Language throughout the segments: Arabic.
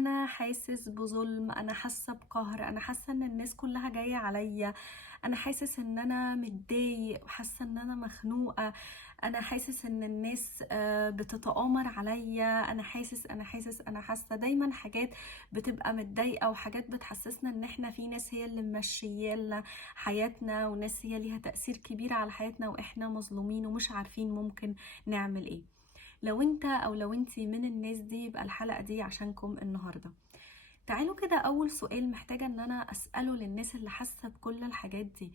انا حاسس بظلم، انا حاسه بقهر، انا حاسه ان الناس كلها جايه عليا، انا حاسس ان انا متضايق وحاسه ان انا مخنوقه، انا حاسس ان الناس بتتآمر عليا، انا حاسه دايما حاجات بتبقى متضايقه وحاجات بتحسسنا ان احنا في ناس هي اللي ممشيالنا حياتنا، وناس هي ليها تأثير كبير على حياتنا واحنا مظلومين ومش عارفين ممكن نعمل ايه. لو انت او لو انتي من الناس دي يبقى الحلقة دي عشانكم النهاردة. تعالوا كده، اول سؤال محتاجة ان انا اسأله للناس اللي حاسة بكل الحاجات دي: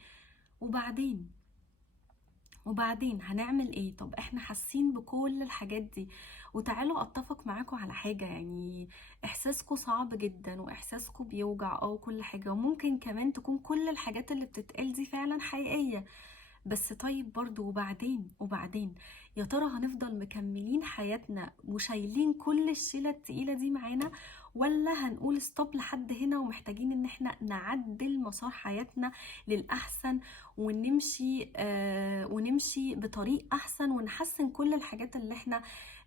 وبعدين هنعمل ايه؟ طب احنا حاسين بكل الحاجات دي، وتعالوا اتفق معاكم على حاجة، يعني احساسكم صعب جدا واحساسكم بيوجع كل حاجة، وممكن كمان تكون كل الحاجات اللي بتتقال دي فعلا حقيقية. بس طيب برضو وبعدين يا ترى هنفضل مكملين حياتنا وشايلين كل الشيلة التقيلة دي معانا، ولا هنقول ستوب لحد هنا ومحتاجين ان احنا نعدل مسار حياتنا للأحسن، ونمشي بطريق أحسن ونحسن كل الحاجات اللي احنا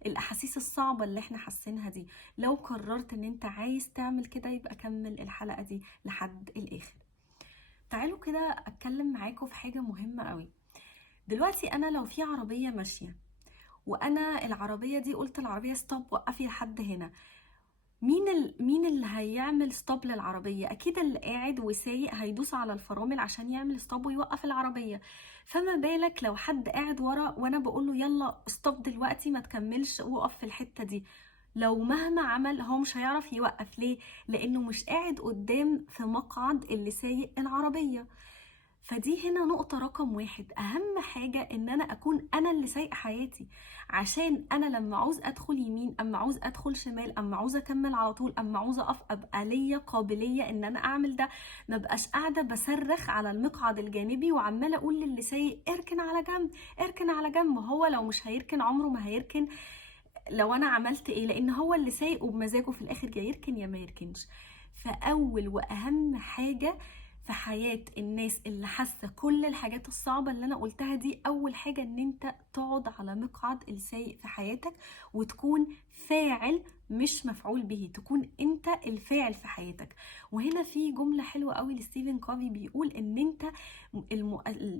الأحاسيس الصعبة اللي احنا حاسينها دي؟ لو قررت ان انت عايز تعمل كده يبقى كمل الحلقة دي لحد الآخر. تعالوا كده اتكلم معاكم في حاجة مهمة قوي. دلوقتي انا لو في عربية ماشية وانا العربية دي قلت العربية ستوب، وقفي لحد هنا، مين اللي هيعمل ستوب للعربية؟ اكيد اللي قاعد وسايق هيدوس على الفرامل عشان يعمل ستوب ويوقف العربية. فما بالك لو حد قاعد ورا وانا بقوله يلا ستوب دلوقتي، ما تكملش، وقف في الحتة دي. لو مهما عمل هو مش هيعرف يوقف. ليه؟ لانه مش قاعد قدام في مقعد اللي سايق العربية. فدي هنا نقطة رقم واحد، أهم حاجة إن أنا أكون أنا اللي سايق حياتي، عشان أنا لما عاوز أدخل يمين، أما عاوز أدخل شمال، أما عاوز أكمل على طول، أما عاوز أقف، أبقى ليا قابلية إن أنا أعمل ده. ما بقاش قاعدة بصرخ على المقعد الجانبي وعمالة أقول للي سايق اركن على جنب، اركن على جنب. هو لو مش هيركن عمره ما هيركن لو أنا عملت إيه، لأن هو اللي سايق وبمزاجه في الآخر، يا يركن يا ما يركنش. فأول وأهم حاجة في حياة الناس اللي حاسة كل الحاجات الصعبة اللي أنا قلتها دي، أول حاجة إن أنت تقعد على مقعد السايق في حياتك وتكون فاعل مش مفعول به، تكون أنت الفاعل في حياتك. وهنا في جملة حلوة قوي لستيفن كوفي بيقول إن أنت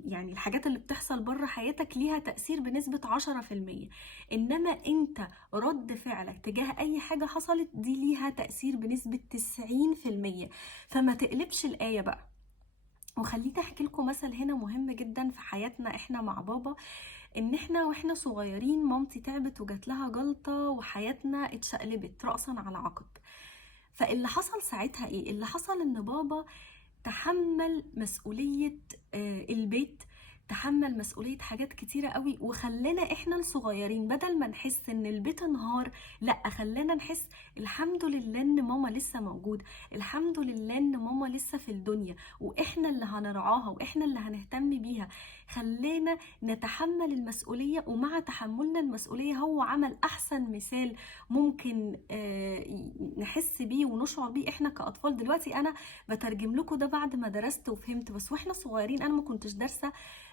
يعني الحاجات اللي بتحصل بره حياتك ليها تأثير بنسبة 10%، إنما أنت رد فعلك تجاه أي حاجة حصلت دي ليها تأثير بنسبة 90%. فما تقلبش الآية بقى. وخليني احكي لكم مثل هنا مهم جدا في حياتنا احنا مع بابا. ان احنا واحنا صغيرين مامتي تعبت وجات لها جلطة وحياتنا اتشقلبت رأسا على عقب. فاللي حصل ساعتها ايه؟ اللي حصل ان بابا تحمل مسؤولية البيت، تحمل مسؤولية حاجات كتيرة قوي، وخلانا احنا الصغيرين بدل ما نحس ان البيت انهار، لا خلانا نحس الحمد لله ان ماما لسه موجود، الحمد لله ان ماما لسه في الدنيا واحنا اللي هنرعاها واحنا اللي هنهتم بيها. خلانا نتحمل المسؤولية، ومع تحملنا المسؤولية هو عمل احسن مثال ممكن نحس بيه ونشعر بيه احنا كأطفال. دلوقتي انا بترجم لكم ده بعد ما درست وفهمت، بس واحنا صغيرين انا ما كنتش دارسه،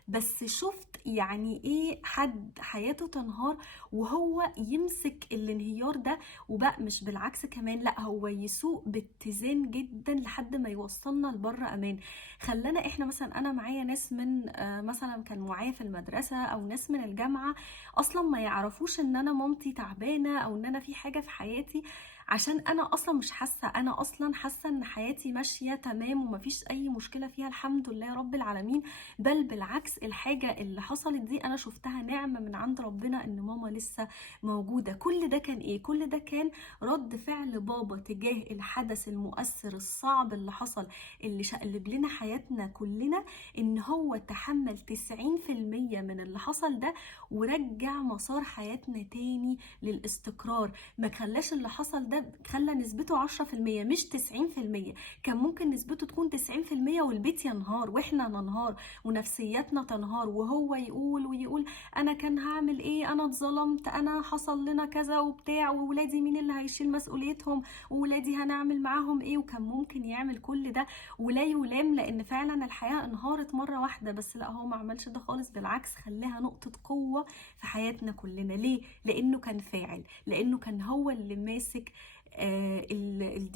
بس شفت يعني ايه حد حياته تنهار وهو يمسك الانهيار ده، وبقى مش بالعكس كمان، لا هو يسوق باتزان جدا لحد ما يوصلنا لبر امان. خلانا احنا مثلا، انا معايا ناس من مثلا كانوا معايا في المدرسه او ناس من الجامعه اصلا ما يعرفوش ان انا مامتي تعبانه او ان انا في حاجه في حياتي، عشان انا اصلا مش حاسه، انا اصلا حاسه ان حياتي ماشيه تمام ومفيش اي مشكله فيها الحمد لله رب العالمين. بل بالعكس، الحاجه اللي حصلت دي انا شفتها نعمه من عند ربنا ان ماما لسه موجوده. كل ده كان ايه؟ كل ده كان رد فعل بابا تجاه الحدث المؤثر الصعب اللي حصل، اللي شقلب لنا حياتنا كلنا. ان هو تحمل 90% من اللي حصل ده ورجع مسار حياتنا تاني للاستقرار. ما خلاش اللي حصل ده، خلى نسبته 10% مش 90%. كان ممكن نسبته تكون 90% والبيت ينهار واحنا ننهار ونفسياتنا تنهار، وهو يقول ويقول انا كان هعمل ايه، انا اتظلمت، انا حصل لنا كذا وبتاع، وولادي مين اللي هيشيل مسؤوليتهم، وولادي هنعمل معاهم ايه. وكان ممكن يعمل كل ده ولا يلام، لان فعلا الحياة انهارت مرة واحدة. بس لا، هو ما عملش ده خالص، بالعكس خلاها نقطة قوة في حياتنا كلنا. ليه؟ لانه كان فاعل، لانه كان هو اللي ماسك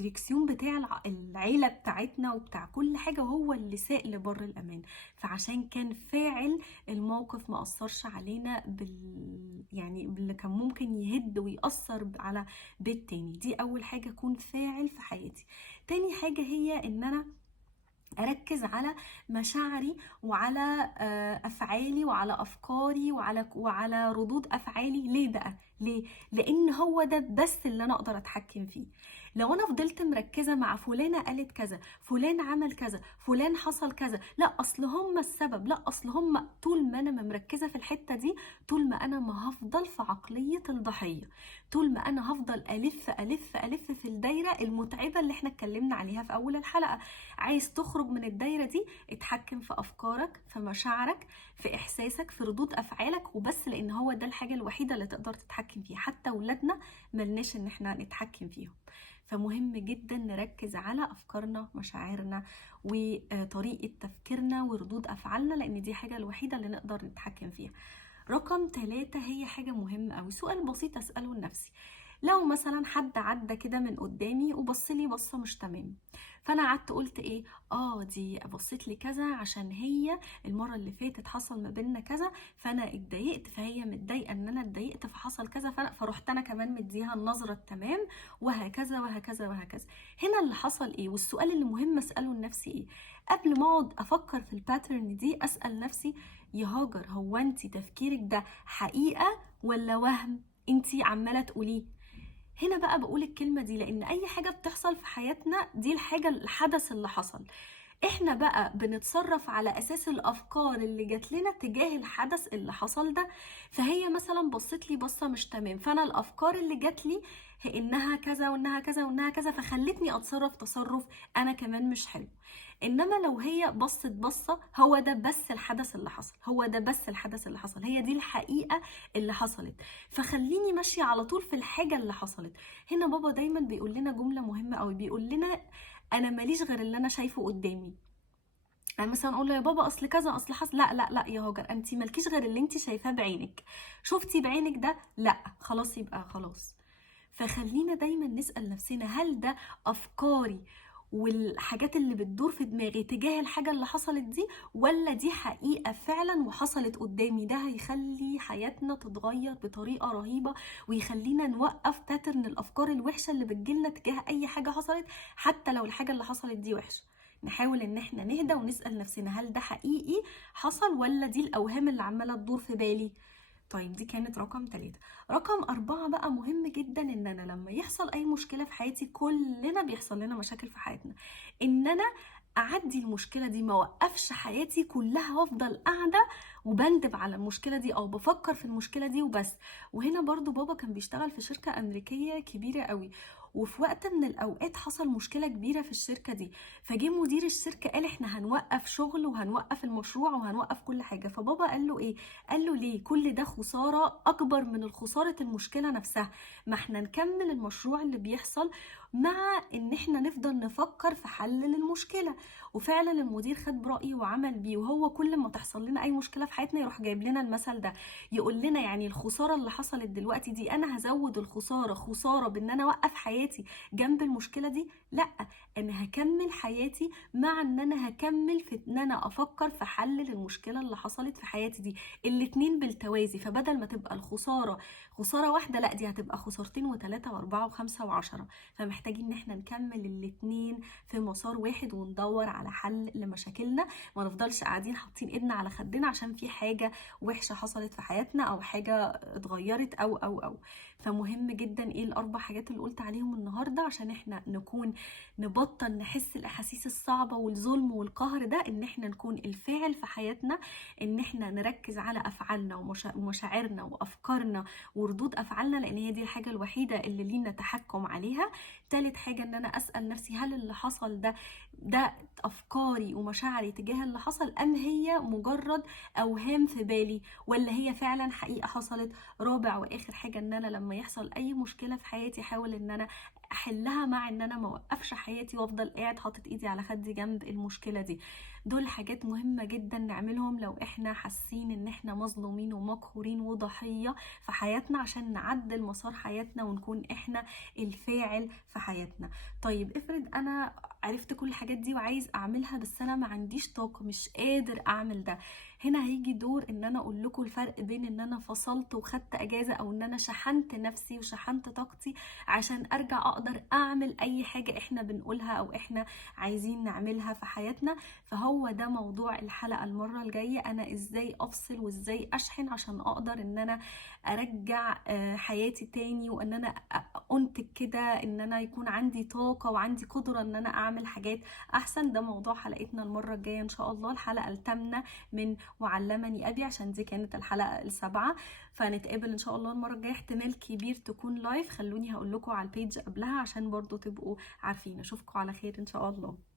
الدريكسيون بتاع العيلة بتاعتنا وبتاع كل حاجة، هو اللي ساق لبر الأمان. فعشان كان فاعل الموقف ما أثرش علينا يعني باللي كان ممكن يهد ويأثر على بيت تاني. دي أول حاجة، أكون فاعل في حياتي. تاني حاجة هي إن أنا أركز على مشاعري وعلى أفعالي وعلى أفكاري وعلى ردود أفعالي. ليه بقى؟ ليه؟ لأن هو ده بس اللي أنا أقدر أتحكم فيه. لو أنا فضلت مركزة مع فلانة قالت كذا، فلان عمل كذا، فلان حصل كذا، لا أصل هم السبب، لا أصل هم، طول ما أنا مركزة في الحتة دي، طول ما أنا ما هفضل في عقلية الضحية، طول ما أنا هفضل ألف ألف ألف في الدايرة المتعبة اللي احنا اتكلمنا عليها في أول الحلقة. عايز تخرج من الدايرة دي، اتحكم في أفكارك، في مشاعرك، في إحساسك، في ردود أفعالك وبس، لأن هو ده الحاجة الوحيدة اللي تقدر تتحكم فيها. حتى ولادنا ملناش إن احنا نتحكم فيهم. فمهم جدا نركز على أفكارنا، مشاعرنا، وطريقة تفكيرنا وردود أفعالنا، لأن دي حاجة الوحيدة اللي نقدر نتحكم فيها. رقم 3 هي حاجة مهمة أوي، سؤال بسيط أسأله لنفسي. لو مثلا حد عدى كده من قدامي وبصلي بصة مش تمام، فانا قعدت قلت ايه؟ دي بصيت لي كذا عشان هي المره اللي فاتت حصل ما بيننا كذا، فانا اتضايقت، فهي متضايقه ان انا اتضايقت فحصل كذا، فرحت انا كمان مديها النظره التمام، وهكذا وهكذا وهكذا. هنا اللي حصل ايه؟ والسؤال اللي مهم اساله لنفسي ايه قبل ما اقعد افكر في الباترن دي؟ اسال نفسي: يا هاجر، هو انت تفكيرك ده حقيقه ولا وهم انت عماله تقوليه؟ هنا بقى بقول الكلمة دي لأن أي حاجة بتحصل في حياتنا دي الحدث اللي حصل. احنا بقى بنتصرف على أساس الأفكار اللي جات لنا تجاه الحدث اللي حصل ده. فهي مثلا بصت لي بصة مش تمام، فأنا الأفكار اللي جات لي هي إنها كذا وإنها كذا وإنها كذا، فخلتني أتصرف تصرف أنا كمان مش حلو. إنما لو هي بصت بصة، هو ده بس الحدث اللي حصل، هو ده بس الحدث اللي حصل، هي دي الحقيقة اللي حصلت، فخليني ماشية على طول في الحاجة اللي حصلت. هنا بابا دايما بيقول لنا جملة مهمة قوي، بيقول لنا: انا ماليش غير اللي انا شايفه قدامي. يعني مثلا اقول له: يا بابا اصل كذا، اصل حصل. لا لا لا يا هاجر، انت مالكيش غير اللي انت شايفاه بعينك. شفتي بعينك ده؟ لا، خلاص يبقى خلاص. فخلينا دايما نسأل نفسنا: هل ده افكاري والحاجات اللي بتدور في دماغي تجاه الحاجة اللي حصلت دي، ولا دي حقيقة فعلا وحصلت قدامي؟ ده هيخلي حياتنا تتغير بطريقة رهيبة، ويخلينا نوقف باترن الأفكار الوحشة اللي بتجيلنا تجاه أي حاجة حصلت، حتى لو الحاجة اللي حصلت دي وحشة. نحاول ان احنا نهدى ونسأل نفسنا: هل ده حقيقي حصل ولا دي الأوهام اللي عمالة تدور في بالي؟ طيب دي كانت رقم 3. رقم 4 بقى مهم جدا، ان انا لما يحصل اي مشكلة في حياتي، كلنا بيحصل لنا مشاكل في حياتنا، ان انا اعدي المشكلة دي، ما وقفش حياتي كلها وافضل قاعدة وبندب على المشكلة دي او بفكر في المشكلة دي وبس. وهنا برضو بابا كان بيشتغل في شركة امريكية كبيرة قوي، وفي وقت من الاوقات حصل مشكلة كبيرة في الشركة دي، فجه مدير الشركة قال: احنا هنوقف شغل وهنوقف المشروع وهنوقف كل حاجة. فبابا قال له ايه؟ قال له: ليه؟ كل ده خسارة أكبر من الخسارة المشكلة نفسها، ما احنا نكمل المشروع اللي بيحصل مع ان احنا نفضل نفكر في حل للمشكلة. وفعلا المدير خد برأيي وعمل بيه، وهو كل ما تحصل لنا اي مشكلة في حياتنا يروح جايب لنا المثل ده، يقول لنا: يعني الخسارة اللي حصلت دلوقتي دي انا هزود الخسارة خسارة بان انا اوقف حياتي جنب المشكلة دي؟ لا، انا هكمل حياتي مع ان انا هكمل في ان انا افكر في حل للمشكلة اللي حصلت في حياتي دي. الاتنين بالتوازي، فبدل ما تبقى الخسارة خسارة واحدة، لا دي هتبقى خسارتين وثلاثة واربعة وخمسة وعشرة. فمحتاجين ان احنا نكمل الاتنين في مسار واحد وندور على حل لمشاكلنا، ما نفضلش قاعدين حاطين ايدنا على خدنا عشان في حاجة وحشة حصلت في حياتنا او حاجة اتغيرت او. فمهم جدا ايه الاربع حاجات اللي قلت عليهم النهاردة عشان احنا نبطل نحس الاحاسيس الصعبة والظلم والقهر ده، ان احنا نكون الفاعل في حياتنا، ان احنا نركز على افعالنا ومشاعرنا وافكارنا وردود افعالنا، لان هي دي الحاجة الوحيدة اللي لينا تحكم عليها. تالت حاجة ان انا اسأل نفسي: هل اللي حصل ده افكاري ومشاعري تجاه اللي حصل، ام هي مجرد اوهام في بالي، ولا هي فعلا حقيقة حصلت؟ رابع واخر حاجة ان انا لما يحصل اي مشكلة في حياتي احاول ان انا احلها مع ان انا ما اوقفش حياتي وافضل قاعد حاطط ايدي على خدي جنب المشكله دي. دول حاجات مهمه جدا نعملهم لو احنا حاسين ان احنا مظلومين ومقهورين وضحيه في حياتنا، عشان نعدل مسار حياتنا ونكون احنا الفاعل في حياتنا. طيب افرض انا عرفت كل الحاجات دي وعايز اعملها، بس انا ما عنديش طاقه، مش قادر اعمل ده. هنا هيجي دور ان انا اقول لكم الفرق بين ان انا فصلت وخدت اجازه، او ان انا شحنت نفسي وشحنت طاقتي عشان ارجع اقدر اعمل اي حاجه احنا بنقولها او احنا عايزين نعملها في حياتنا. فهو ده موضوع الحلقه المره الجايه، انا ازاي افصل وازاي اشحن عشان اقدر ان انا ارجع حياتي تاني، وان انا انتج كده، ان انا يكون عندي طاقه وعندي قدره ان انا اعمل حاجات احسن. ده موضوع حلقتنا المره الجايه ان شاء الله، الحلقه الثامنه من وعلمني ابي، عشان دي كانت الحلقه السابعه. فنتقابل ان شاء الله المره الجايه، احتمال كبير تكون لايف. خلوني هقول لكم على البيج قبلها عشان برضو تبقوا عارفين. اشوفكم على خير ان شاء الله.